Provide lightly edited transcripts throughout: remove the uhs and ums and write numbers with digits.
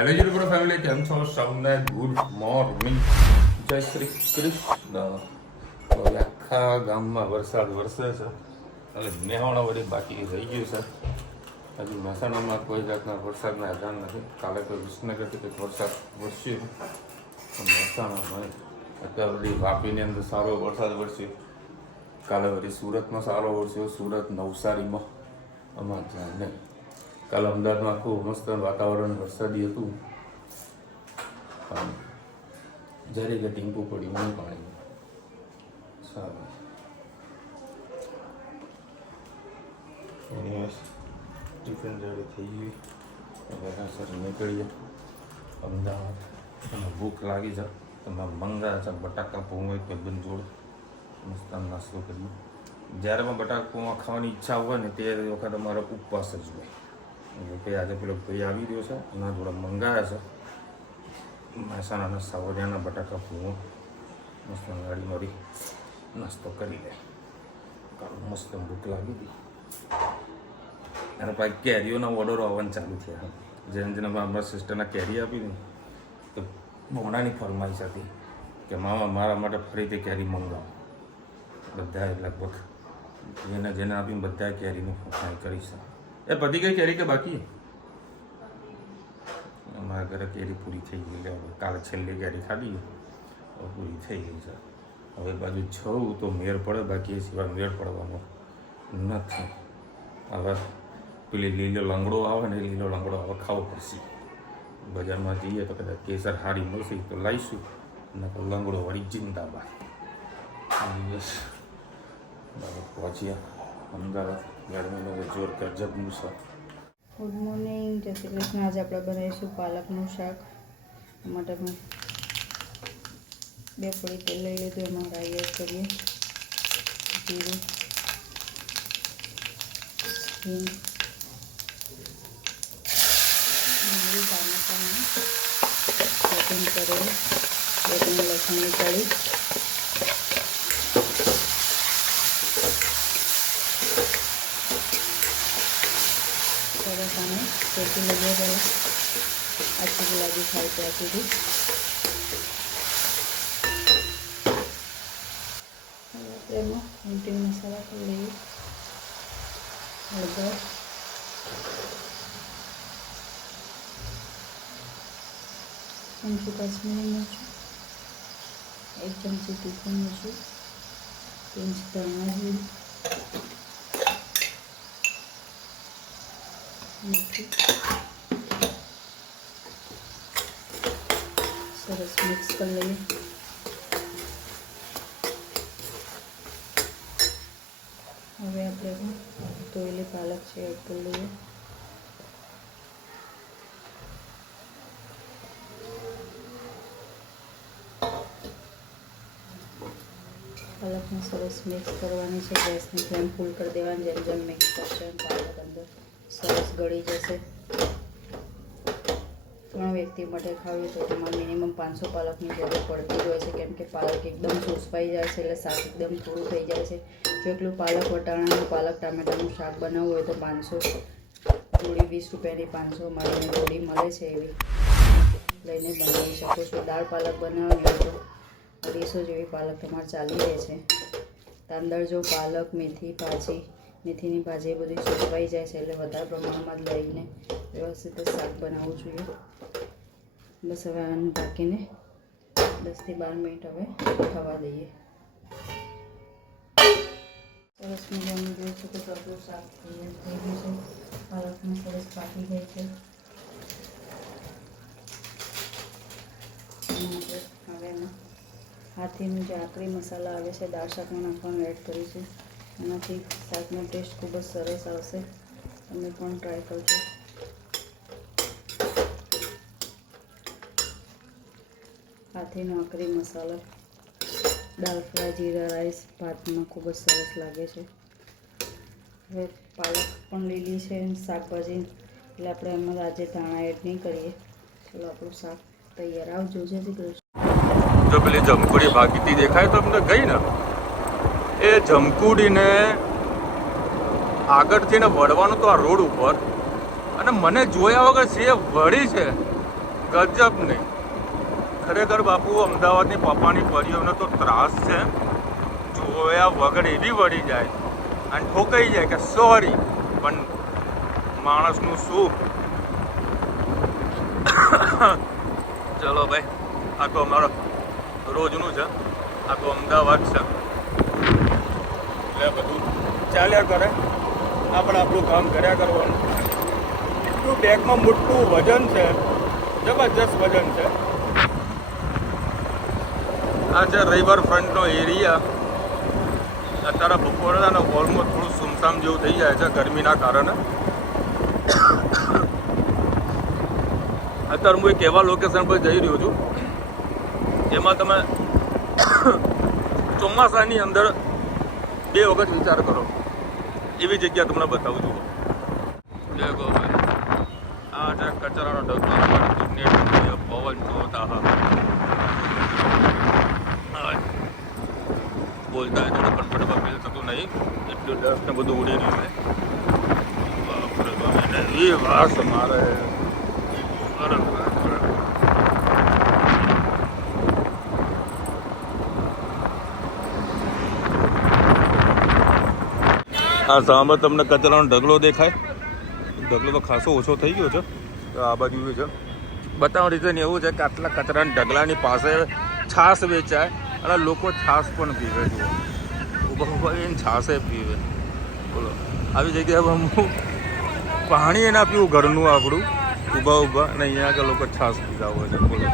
Hello YouTuber family, કેમ છો? સૌને ગુડ મોર્નિંગ, જય શ્રી કૃષ્ણ. તો આખા ગામમાં વરસાદ વરસે છે એટલે મેહોણા વળી બાકી રહી ગયું છે. હજી મહેસાણામાં કોઈ જાતના વરસાદના આગાન નથી. કાલે તો વિસનગરથી કંઈક વરસાદ વરસ્યો પણ મહેસાણામાં અત્યારે વળી વાપીની અંદર સારો વરસાદ વરસ્યો. કાલે વળી સુરતમાં સારો વરસ્યો, સુરત નવસારીમાં અમારે ત્યાં નહીં. કાલે અમદાવાદમાં આખું મસ્ત વાતાવરણ વરસાદી હતું પણ જરી કે ટીમ્પુ પડ્યું નહીં પાણી. સારું, ટિફિન રેડી થઈ ગયું. વહેલાસર નીકળીએ અમદાવાદ. અને ભૂખ લાગી છે તમે મંગાવ્યા છે બટાકા પૌવા કે બંધ જોડે મસ્ત નાસ્તો કરીએ. જ્યારે પણ બટાકા પૌવા ખાવાની ઈચ્છા હોય ને તે વખત અમારે ઉપવાસ જ હોય. કે આજે પેલો ભાઈ આવી રહ્યો છે એના જોડે મંગાવ્યા છે મહેસાણાના સાવરિયાના બટાકા પૌવા. મસ્ત ગાડી મારી નાસ્તો કરી લે. કારણ મસ્ત ભૂખ લાગી હતી અને પાછી કેરીઓના ઓર્ડરો આવવાનું ચાલુ થયા. જેને જેને અમારા સિસ્ટરના કેરી આપી ને તો બોણાની ફરમાઈશ હતી કે મામા મારા માટે ફરીથી કેરી મંગાવો. બધાએ લગભગ જેને જેને આપીને બધાએ કેરીની ફરમાઈ કરી છે. એ બધી કઈ કેરી કે બાકી? અમારા ઘરે કેરી પૂરી થઈ ગઈ. કાલે છેલ્લી કેરી ખાધી પૂરી થઈ ગઈ છે. હવે બાજુ જવું તો મેળ પડે, બાકી એ સિવાય મેળ પડવાનો નથી. હવે પેલી લીલો લંગડો આવે ને, લીલો લંગડો હવે ખાવો પડશે. બજારમાં જઈએ તો કદાચ કેસર હારી મળશે તો લાવીશું, નકર લંગડો વળી જિંદાબાદ. બસ પહોંચ્યા અમદાવાદ. ગરમીનું જોર ગજબનું છે. ગુડ મોર્નિંગ, જય શ્રી કૃષ્ણ. આજે આપણે બનાવીશું પાલકનું શાક. માટે મેં 2 પડી તેલ લઈ લીધું, એમાં રાઈ એડ કરીએ, જીરું, હિંગ, લીમડી, ટામેટાં કટિંગ કરેલું, 2 લસણની કળી, સરસ આને શેકી લઈએ. પહેલાં આછી ગુલાબી થાય ત્યાં સુધી. હવે એમાં મીઠી મસાલા કરી લઈએ. હળદર, ચમચી કાશ્મીરી મરચું, 1 ચમચી તીખું મરચું, 5 ધાણા જીરું, મીઠું. સરસ મિક્સ કરી લઈએ. હવે આપણે ધોયેલી પાલક છે એડ કરી લઈએ. પાલકને સરસ મિક્સ કરવાની છે. ગેસની ફ્લેમ ફૂલ કરી દેવાની. જેમ જેમ મિક્સ કરશે એમ પાલક અંદર સરસ ગળી જશે. 3 વ્યક્તિ માટે ખાવી તો તમારે મિનિમમ 500 પાલકની જરૂર પડતી હોય છે, કેમ કે પાલક એકદમ ચૂસવાઈ જાય છે એટલે શાક એકદમ થોડું થઈ જાય છે. જો એકલું પાલક વટાણાનું પાલક ટામેટાનું શાક બનાવવું હોય તો 500 જોડી 20 રૂપિયાની 500 મારીને જોડી મળે છે, એવી લઈને બનાવી શકો છો. દાળ પાલક બનાવવાની હોય તો 250 જેવી પાલક તમારે ચાલી રહે છે. તાંદળ જો પાલક, મેથીની ભાજી એ બધી ચૂસવાઈ જાય છે એટલે વધારે પ્રમાણમાં જ લઈને વ્યવસ્થિત શાક બનાવવું જોઈએ. બસ હવે આને ઢાંકીને 10 થી 12 મિનિટ હવે થવા દઈએ. સરસ મજાનું જોઈ શકો તો આપણું શાક તૈયાર થઈ ગયું છે. પાલકમાં સરસ પાકી ગઈ છે. હવે એમાં હાથીનું જે આકરી મસાલા આવે છે દાળ શાકમાં નાખવાનું એડ કરીશું. એનાથી શાકનો ટેસ્ટ ખૂબ જ સરસ આવશે. તમે પણ ટ્રાય કરજો. હાથીનો આકરી મસાલો દાળ ફ્રાય, જીરા રાઈસ, ભાતમાં ખૂબ જ સરસ લાગે છે. હવે પાલક પણ લીલી છે, શાકભાજી એટલે આપણે એમાં આજે ધાણા એડ નહીં કરીએ. ચલો આપણું શાક તૈયાર. આવજો. જય શ્રી કૃષ્ણ. જો પેલી જમકુડી ભાગીતી દેખાય તો અમને ગઈ ને, એ જમકુડીને આગળથી ને વળવાનું તો આ રોડ ઉપર, અને મને જોયા વગર સે વળી છે ગજબ નહીં. ખરેખર બાપુ અમદાવાદની પપ્પાની પરીઓનો તો ત્રાસ છે. જોયા વગર એવી વળી જાય અને ઠોકાઈ જાય કે સોરી, પણ માણસનું શું. ચલો ભાઈ, આ તો અમારો રોજનું છે, આ તો અમદાવાદ છે એટલે બધું ચાલ્યા કરે. આપણે આપણું કામ કર્યા કરવાનું. એટલું બેગમાં મોટું વજન છે, જબરજસ્ત વજન છે. આ છે રવિવાર ફ્રન્ટનો એરિયા. અત્યારે બપોરના ઓલમોસ્ટ થોડું સુમસામ જેવું થઈ જાય છે ગરમીના કારણે. અત્યારે હું એક એવા લોકેશન પર જઈ રહ્યો છું જેમાં તમે ચોમાસાની અંદર 2 વખત વિચાર કરો એવી જગ્યા તમને બતાવું છું. દેખો ભાઈ, આ છે કચરાનો ડબ્બો, પવન જોતા બોલતા હોય થોડું કમ્ફર્ટેબલ ફીલ થતું નહીં, એટલું ડસ્ટ ને બધું ઉડી રહ્યું છે. બાપરે બાપ, એને એ વાસ મારે. આ સામે તમને કચરાનો ઢગલો દેખાય. ઢગલો તો ખાસો ઓછો થઈ ગયો છે. આ બાજુ છે. બતાવવાનું રીઝન એવું છે કે આટલા કચરાના ઢગલાની પાસે છાશ વેચાય અને લોકો છાશ પણ પીવે. જુઓ, ઊભા ઊભા એને છાશે પીવે. બોલો, આવી જગ્યાએ હું પાણી એના પીવું ઘરનું આપણું, ઊભા ઊભા, અને અહીંયા આગળ લોકો છાશ પીતા હોય છે. બોલો,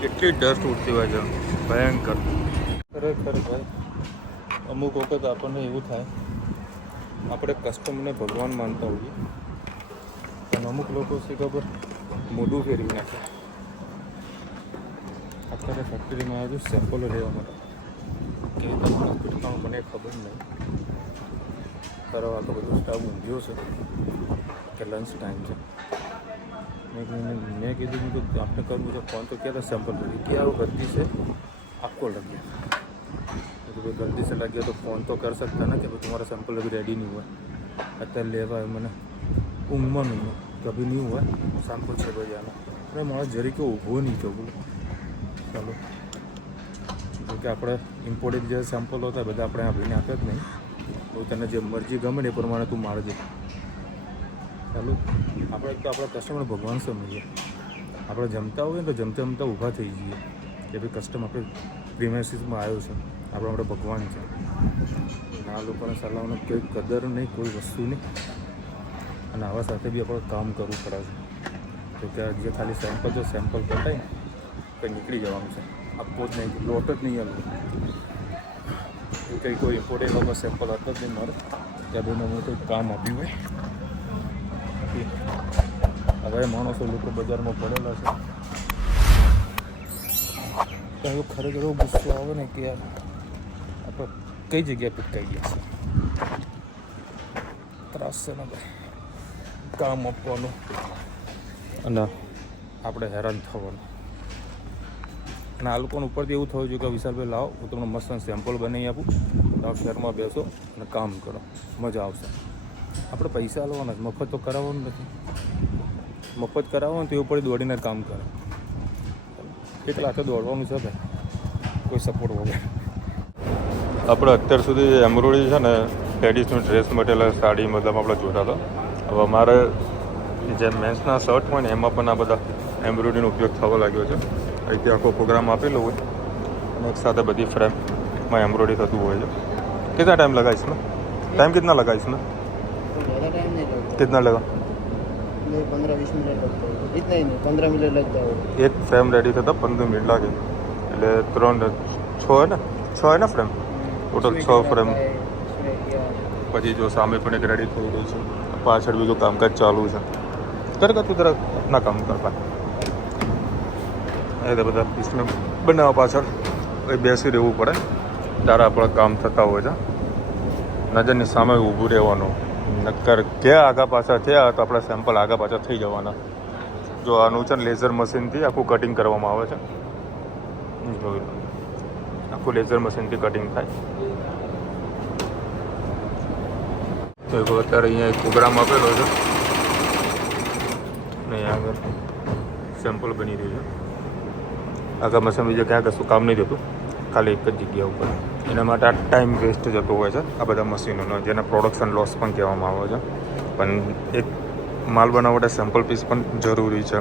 કેટલી ડસ્ટ ઉડતી હોય છે, ભયંકર. ખરેખર ભાઈ, અમુક વખત આપણને એવું થાય આપણે કસ્ટમરને ભગવાન માનતા હોઈએ, પણ અમુક લોકો છે ખબર મોઢું ફેરવી નાખે. અત્યારે ફેક્ટરીમાં આવ્યું સેમ્પલો લેવા માટે. કેવી રીતે માણસ પીટકાનું મને ખબર નહીં. તારો આ તો બધું સ્ટાફ ઊંઘ્યો છે કે લંચ ટાઈમ છે. મેં કીધું કે આપણે કરવું છે ફોન, તો ક્યારે સેમ્પલ ભરી કે આવું ગલતી છે આપકો લગ્યા. भाई गलती से लग गया तो फ़ोन तो कर सकता ना कि भाई तुम्हारा सैंपल अभी रेडी नहीं हुआ. અત્યારે લેવા मैंने ઊંઘમાં નહીં કભી નહીં हुआ. शाम को 6 बजे आना. अरे મારા જરીકે ઊભો નહીં થયો. બોલો, ચાલો. જો કે આપણે ઇમ્પોર્ટેડ જે સેમ્પલ હતા બધા આપણે આપીને આપે જ નહીં. તો તને જે મરજી ગમે ને એ પ્રમાણે તું મારજે. ચાલો, આપણે તો આપણા કસ્ટમર ભગવાન સમજીએ. આપણે જમતા હોય ને તો જમતા જમતા ઊભા થઈ જઈએ કે ભાઈ કસ્ટમર આપણે પ્રીમાઇસીસમાં આવ્યો છે, આપણે ભગવાન છે. આ લોકોને સલાહનો કોઈ કદર નહીં, કોઈ વસ્તુ નહીં. અને આવા સાથે બી આપણે કામ કરવું પડે છે. તો કે જે ખાલી સેમ્પલ જો સેમ્પલ પતાય કંઈ નીકળી જવાનું છે. આપવો જ નહીં, લોટ જ નહીં આવવું. કંઈ કોઈ ઇમ્પોર્ટન્ટ લોકો સેમ્પલ હતો જ નહીં મારે ત્યાં બધાને હું કંઈક કામ આપ્યું હોય. હવે માણસો લોકો બજારમાં પડેલા છે. તો એવું ખરેખર એવો ગુસ્સો આવે ને કે યાર આપણે કઈ જગ્યાએ પીટકાઈ ગયા છે. ત્રાસ છે ને ભાઈ, કામ આપવાનું અને આપણે હેરાન થવાનું. અને આ લોકોને ઉપરથી એવું થયું છે કે વિશાલભાઈ લાવો, હું તમને મસ્ત સેમ્પલ બનાવી આપું, તમે શહેરમાં બેસો અને કામ કરો, મજા આવશે. આપણે પૈસા લેવાના, મફત તો કરાવવાનું નથી. મફત કરાવવાનું તો એવું પડે દોડીને કામ કરે. કેટલા હાથે દોડવાનું છે ભાઈ, કોઈ સપોર્ટ વગર. આપણે અત્યાર સુધી એમ્બ્રોઇડરી છે ને લેડીઝનું ડ્રેસ મટીરિયલ સાડી મતલબ આપણે જોતા હતા. હવે અમારે જે મેન્સના શર્ટ હોય ને એમાં પણ આ બધા એમ્બ્રોઇડરીનો ઉપયોગ થવા લાગ્યો છે. અહીંથી આખો પ્રોગ્રામ આપેલો હોય અને એક સાથે બધી ફ્રેમમાં એમ્બ્રોઇડરી થતું હોય છે. कितना टाइम लगा इसमें? टाइम कितना लगा इसमें? ज़्यादा टाइम नहीं लगता. कितना लगा? 15-20 मिनट लगता है. इतना ही नहीं, 15 मिनट लगता है. एक फ्रेम रेडी થતા 15 મિનિટ લાગે. એટલે 6 હે ને 6 હે ને ફ્રેમ ટોટલ 6 ફ્રેમ. પછી જો સામે પણ એક રેડી થઈ રહી છે, પાછળ બીજું કામકાજ ચાલુ છે. કર તું તરફ આપના કામ કરતા એ બધા પીસને બનાવવા પાછળ બેસી રહેવું પડે ત્યારે આપણા કામ થતા હોય છે. નજરની સામે ઊભું રહેવાનું. નક્કર ક્યાં આગા પાછા થયા તો આપણા સેમ્પલ આગા પાછા થઈ જવાના. જો આનું છે ને લેઝર મશીનથી આખું કટિંગ કરવામાં આવે છે. જોઈ લો, આખું લેઝર મશીનથી કટિંગ થાય. તો અત્યારે અહીંયા એક પ્રોગ્રામ આપેલો છે ને અહીંયા આગળ સેમ્પલ બની રહ્યું છે. આગળ મશીન બીજું ક્યાં કશું કામ નહીં થતું, ખાલી એક જ જગ્યા ઉપર. એના માટે આ ટાઈમ વેસ્ટ જતો હોય છે આ બધા મશીનોનો, જેને પ્રોડક્શન લોસ પણ કહેવામાં આવે છે. પણ એક માલ બનાવવા માટે સેમ્પલ પીસ પણ જરૂરી છે.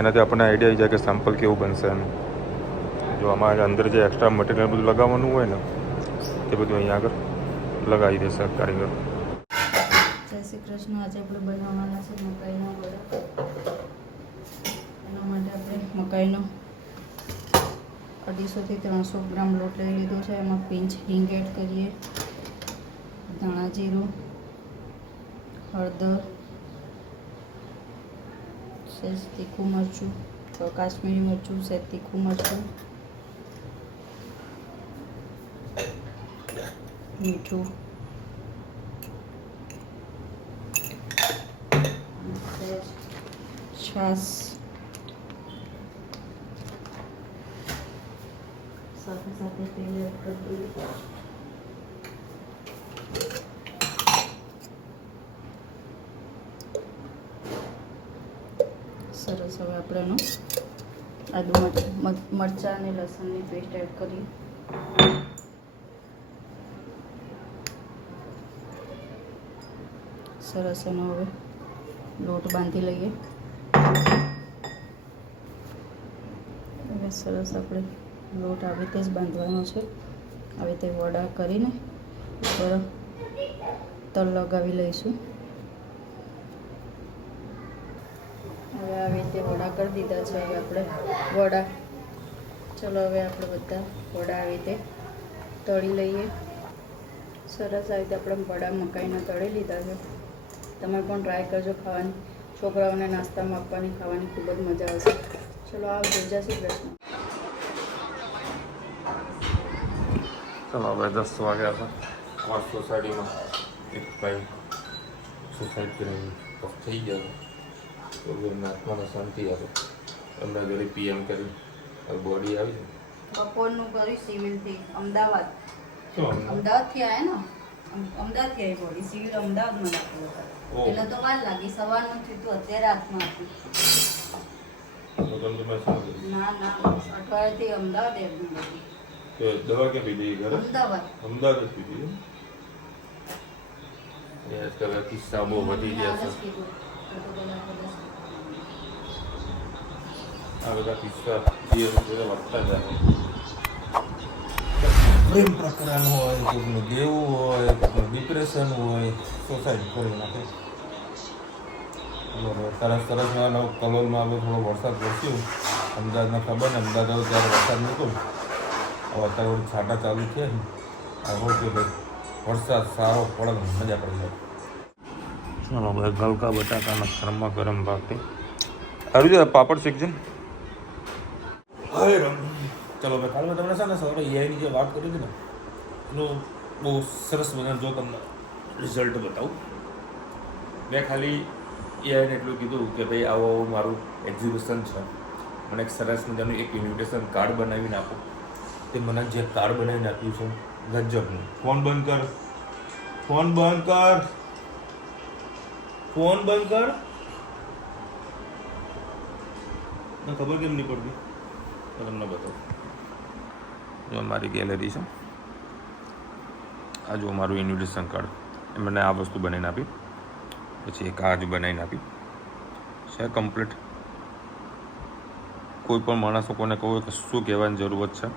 એનાથી આપણને આઈડિયા આવી જાય કે સેમ્પલ કેવું બનશે એમ. જો અમારે અંદર જે એક્સ્ટ્રા મટીરિયલ બધું લગાવવાનું હોય ને એ બધું અહીંયા આગળ લગાવી દેશે કારીગર. જય શ્રી કૃષ્ણ. આજે આપણે બનાવવાના છે મકાઈના વડા. એના માટે આપણે મકાઈનો 250 થી 300 ગ્રામ લોટ લઈ લીધો છે. એમાં પિંચ હિંગ એડ કરીએ, ધાણા જીરું, હળદર, સહેજ તીખું મરચું, કાશ્મીરી મરચું, સહેજ તીખું મરચું, મીઠું, સહેજ છાશ, સાથે સાથે તેલ એડ કરી દઈએ. સરસ. હવે આપણે એનો આદુ મરચાં અને લસણની પેસ્ટ એડ કરીએ. સરસ એનો હવે લોટ બાંધી લઈએ. હવે સરસ આપણે લોટ આવી રીતે જ બાંધવાનો છે. આવી રીતે વડા કરીને ઉપર તલ લગાવી લઈશું. હવે આવી રીતે વડા કરી દીધા છે. હવે આપણે વડા, ચલો હવે આપણે બધા વડા આવી રીતે તળી લઈએ. સરસ આવી રીતે આપણે વડા મકાઈના તળી લીધા છે. તમે પણ ટ્રાય કરજો ખાવાની. છોકરાઓને નાસ્તામાં આપવાની, ખાવાની ખૂબ જ મજા આવશે. ચલો આવજો. જય શ્રી કૃષ્ણ. ચાલો હવે 10 વાગ્યા છે. અમારી સોસાયટીમાં એક ભાઈ સુસાઇડ કરીને થઈ ગયા તો એમને આત્માને શાંતિ આપે. એમના જોડે પીએમ કરી બોડી આવી છે. બપોરનું કર્યું સિવિલથી અમદાવાદ. શું અમદાવાદથી આવ્યા ને, અમદાવાદથી આવી બોડી. સિવિલ અમદાવાદમાં નાખેલો હતો. એટલે તો વાર લાગી. સવારનું થયું તો અત્યારે હાથમાં હતું. ના ના, અઠવાડિયાથી અમદાવાદ એમનું બધું. દવા ક્યાં પીધી ઘરે? અમદાવાદ. અમદાવાદ જ પીધી. આજકાલ કિસ્સા બહુ વધી ગયા છે. આ બધા કિસ્સા દિવસ વધતા જાય. પ્રેમ પ્રકરણ હોય, કોઈનું દેવું હોય, કોઈનું ડિપ્રેશન હોય, સોસાઇડ કરી નાખે. સરસ સરસમાં કલોલમાં હવે થોડો વરસાદ વરસ્યો. અમદાવાદમાં ખબર ને, અમદાવાદ ત્યારે વરસાદ નહોતો. હવે અત્યારે થોડી છાંટા ચાલુ છે. હોપ કે ભાઈ વરસાદ સારો પડે, મજા પડી જાય. ચાલો ભાઈ, ગલકા બટાકાના ગરમમાં ગરમ ભાગતી આવી જાય. પાપડ શીખજે. હાય રમ. ચલો ભાઈ, કાલે મેં તમને છે ને સવારે એઆઈની જે વાત કરી હતી ને એનું બહુ સરસ મજાનું જો તમને રિઝલ્ટ બતાવું. મેં ખાલી એઆઈને એટલું કીધું કે ભાઈ આવો મારું એક્ઝિબિશન છે, મને એક સરસ મજાનું એક ઇન્વિટેશન કાર્ડ બનાવીને આપો. તે મને જે કાર્ડ બનાવીને આપ્યું છે ગજબનું. ફોન બંધ કર, ફોન બંધ કર, ફોન બંધ કર. મને ખબર કેમ નહીં પડતી, તો તમને બતાવું. જો મારી ગેલેરી છે, આ જો મારું ઇન્વિટેશન કાર્ડ. એ મને આ વસ્તુ બનાવીને આપી, પછી એક આ જ બનાવીને આપી છે કમ્પ્લીટ. કોઈ પણ માણસો કોને કહું કે શું કહેવાની જરૂરત છે,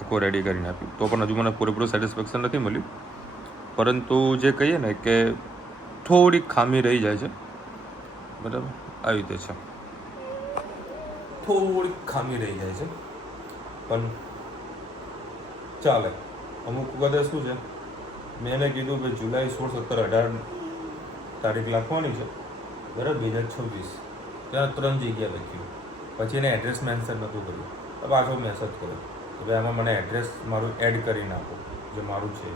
આખું રેડી કરીને આપ્યું. તો પણ હજુ મને પૂરેપૂરું સેટિસ્ફેક્શન નથી મળ્યું. પરંતુ જે કહીએ ને કે થોડીક ખામી રહી જાય છે, બરાબર આવી રીતે છે, થોડીક ખામી રહી જાય છે, પણ ચાલે. અમુક વખતે શું છે, મેં એને કીધું કે જુલાઈ 16, 17, 18 તારીખ લખવાની છે, બરાબર 2026. ત્યાં 3 જગ્યા લખ્યું. પછી એને એડ્રેસ મેન્શન નહોતું કર્યું. તો પાછો મેસેજ કર્યો કે ભાઈ આમાં મને એડ્રેસ મારું એડ કરી નાખો, જે મારું છે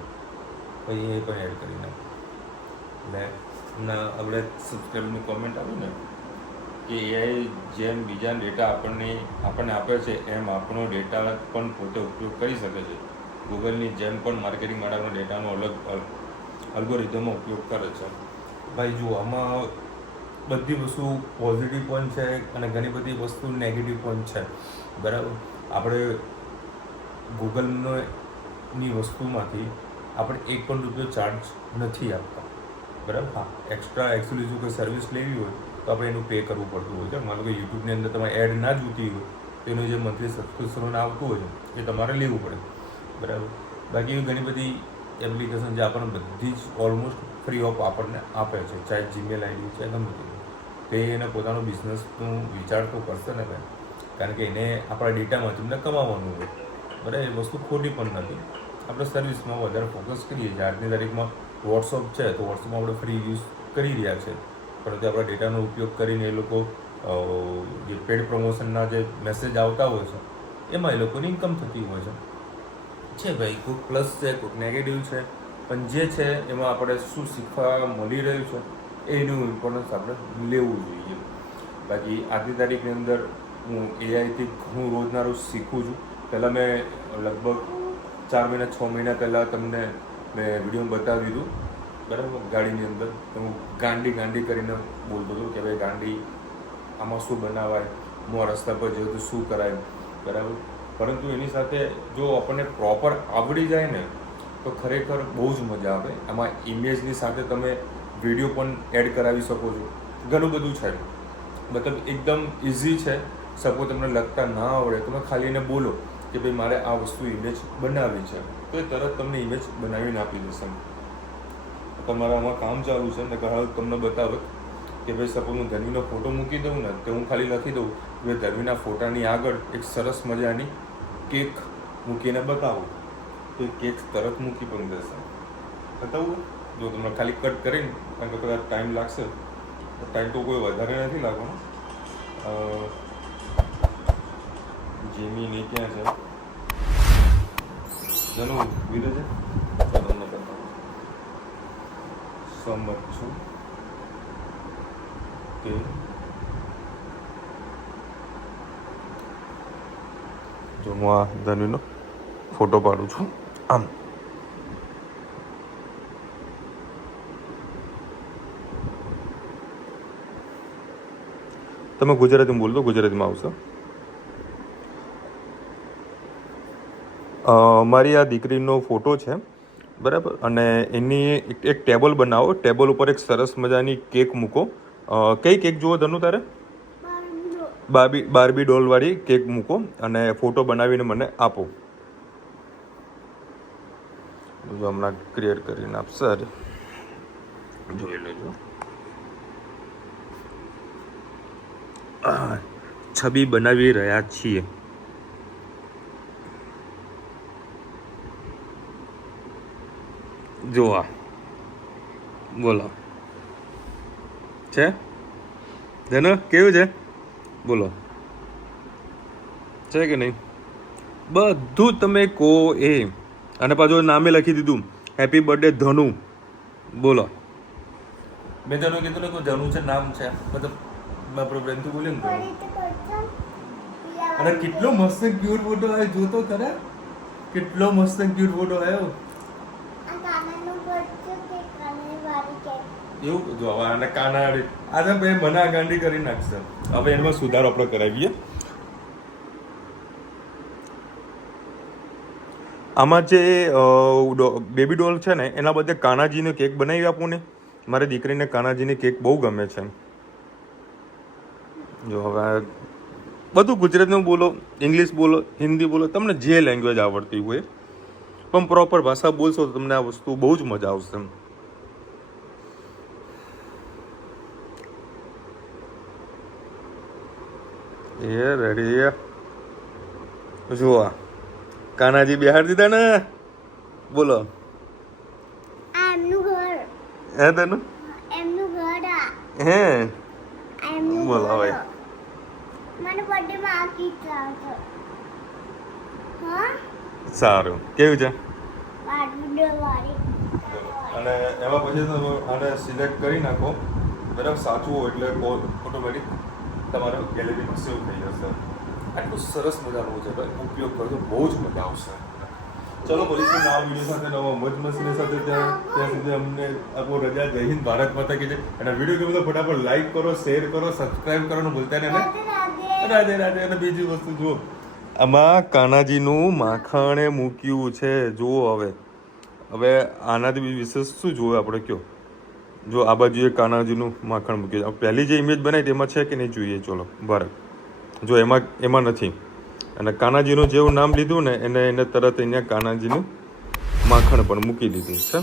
પછી એ પણ એડ કરી નાખો. એટલે આપણે સબસ્ક્રાઈબની કોમેન્ટ આવી ને કે એઆઈ જેમ બીજા ડેટા આપણને આપે છે એમ આપણો ડેટા પણ પોતે ઉપયોગ કરી શકે છે. ગૂગલની જેમ પણ માર્કેટિંગ માટેનો ડેટાનો અલગ અલ્ગોરિધમનો ઉપયોગ કરે છે. ભાઈ જુઓ, આમાં બધી વસ્તુ પોઝિટિવ પણ છે અને ઘણી બધી વસ્તુ નેગેટિવ પણ છે, બરાબર. આપણે ગૂગલની વસ્તુમાંથી આપણે એક પણ રૂપિયો ચાર્જ નથી આપતા, બરાબર. હા, એક્સ્ટ્રા એકચ્યુઅલી જો કોઈ સર્વિસ લેવી હોય તો આપણે એનું પે કરવું પડતું હોય છે. માનો કે યુટ્યુબની અંદર તમારે એડ ના જોતી હોય તો એનું જે મંથલી સબસ્ક્રિપ્શન આવતું હોય છે એ તમારે લેવું પડે, બરાબર. બાકી એવી ઘણી બધી એપ્લિકેશન જે આપણને બધી જ ઓલમોસ્ટ ફ્રી ઓફ આપણને આપે છે, ચાહે જીમેલ આઈડી છે ગમે તે એને પોતાનો બિઝનેસનું વિચાર તો કરશે ને ભાઈ, કારણ કે એને આપણા ડેટામાંથી એમને કમાવાનું હોય, બરાબર. એ વસ્તુ ખોટી પણ નથી. આપણે સર્વિસમાં વધારે ફોકસ કરીએ છીએ. આજની તારીખમાં વોટ્સઅપ છે તો વોટ્સઅપમાં આપણે ફ્રી યુઝ કરી રહ્યા છે, પરંતુ આપણા ડેટાનો ઉપયોગ કરીને એ લોકો જે પેડ પ્રમોશનના જે મેસેજ આવતા હોય છે એમાં એ લોકોની ઇન્કમ થતી હોય છે ભાઈ. કોઈક પ્લસ છે, કોઈક નેગેટિવ છે, પણ જે છે એમાં આપણે શું શીખવા મળી રહ્યું છે એનું ઇમ્પોર્ટન્સ આપણે લેવું જોઈએ. બાકી આજની તારીખની અંદર હું એઆઈથી હું રોજના રોજ શીખું છું. પહેલાં મેં લગભગ 4 મહિના 6 મહિના પહેલાં તમને મેં વિડીયો બતાવ્યું હતું, બરાબર, ગાડીની અંદર. તો હું ગાંડી કરીને બોલતો હતો કે ભાઈ ગાંડી આમાં શું બનાવાય, હું આ રસ્તા પર જઉં તો શું કરાય, બરાબર. પરંતુ એની સાથે જો આપણને પ્રોપર આવડી જાય ને તો ખરેખર બહુ જ મજા આવે. આમાં ઇમેજની સાથે તમે વિડીયો પણ એડ કરાવી શકો છો, ઘણું બધું છે. મતલબ એકદમ ઇઝી છે. સપોઝ તમને લખતા ના આવડે તમે ખાલી એને બોલો કે ભાઈ મારે આ વસ્તુ ઇમેજ બનાવવી છે તો એ તરત તમને ઇમેજ બનાવીને આપી દેશે. તમારા આમાં કામ ચાલુ છે ને ઘણા તમને બતાવે કે ભાઈ સપોઝ હું ધર્મીનો ફોટો મૂકી દઉં ને તો હું ખાલી લખી દઉં કે ભાઈ ધર્મીના ફોટાની આગળ એક સરસ મજાની કેક મૂકીને બતાવું તો એ કેક તરત મૂકી પણ દેશે. બતાવું જો તમને ખાલી કટ કરીને, કારણ કે કદાચ ટાઈમ લાગશે, ટાઈમ તો કોઈ વધારે નથી લાગવાનો. જેમી નહીં ક્યાં છે જનું વિરે છે તમને બતાવું. સહમત છું કે જો હું આ ધનુનો ફોટો પાડું છું આમ. તમે ગુજરાતીમાં બોલતો, ગુજરાતીમાં આવશે. મારી આ દીકરીનો ફોટો છે, બરાબર, અને એની એક ટેબલ બનાવો. ટેબલ ઉપર એક સરસ મજાની કેક મૂકો. કઈ કેક જુઓ ધનુ તારે? બાર્બી ડોલવાળી કેક મૂકો અને ફોટો બનાવીને મને આપો. જો હમણાં ક્રિએટ કરીને આપશે, જોઈ લેજો. છબી બનાવી રહ્યા છીએ. જોવા બોલો છે ધનુ કેવું છે બોલો, છે કે નહીં? બધું તમે કહો એ. અને પાછું નામે લખી દીધું હેપી બર્થડે ધનુ. બોલો, મેં ધનુ કીધું ને કોઈ ધનુ છે નામ છે, મતલબ મેં આપણો પ્રેમથી બોલ્યું ને. અને કેટલો મસ્ત ક્યુટ ફોટો આવ્યો, જોતો ખરા કેટલો મસ્ત ક્યુટ ફોટો આવ્યો. એવું જો હવે આને કાનાડી આજે ભાઈ મને ગાંડી કરી નાખશે. હવે એમાં સુધારો આપણે કરાવીએ. આમાં જે બેબી ડોલ છે ને એના બદલે કાનાજીનો કેક બનાવી આપું ને. મારી દીકરીને કાનાજીની કેક બહુ ગમે છે. જો હવે બધું ગુજરાતીમાં બોલો, ઇંગ્લિશ બોલો, હિન્દી બોલો, તમને જે લેંગ્વેજ આવડતી હોય પણ પ્રોપર ભાષા બોલશો તો તમને આ વસ્તુ બહુ જ મજા આવશે. એ રેડી જુઓ કાનાજી બિહાર દીધા ને. બોલો હે તને હે બોલો હવે સારું કેવું છે? અને એમાં પછી તમે આને સિલેક્ટ કરી નાખો, બરાબર, સાચું હોય એટલે ઓટોમેટિક તમારા ગેલેરીમાં સેવ થઈ જશે. આટલું સરસ મજાનું છે ભાઈ, ઉપયોગ કરજો બહુ જ મજા આવશે. ચલો મળીશું નવા વિડીયો સાથે નવા મોજ મસ્તી સાથે ત્યાં સુધી અમને આપો રજા. જય હિન્દ, ભારત માતા કી જય. અને વિડીયો ગમે તો ફટાફટ લાઈક કરો, શેર કરો, સબસ્ક્રાઇબ કરવાનું ભૂલતા નહીં. રાધે રાધે. અને બીજી વસ્તુ જુઓ, આમાં કાનાજીનું માખણે મૂક્યું છે. જુઓ હવે આનાથી બી વિશેષ શું જોવે આપણે કયો. જો આ બાજુ કાનાજીનું માખણ મૂક્યું છે. પહેલી જે ઇમેજ બનાવી તેમાં છે કે નહીં જોઈએ. ચલો ભારત જો એમાં નથી. અને કાનાજીનું જેવું નામ લીધું ને એને તરત અહીંયા કાનાજીનું માખણ પણ મૂકી દીધું છે.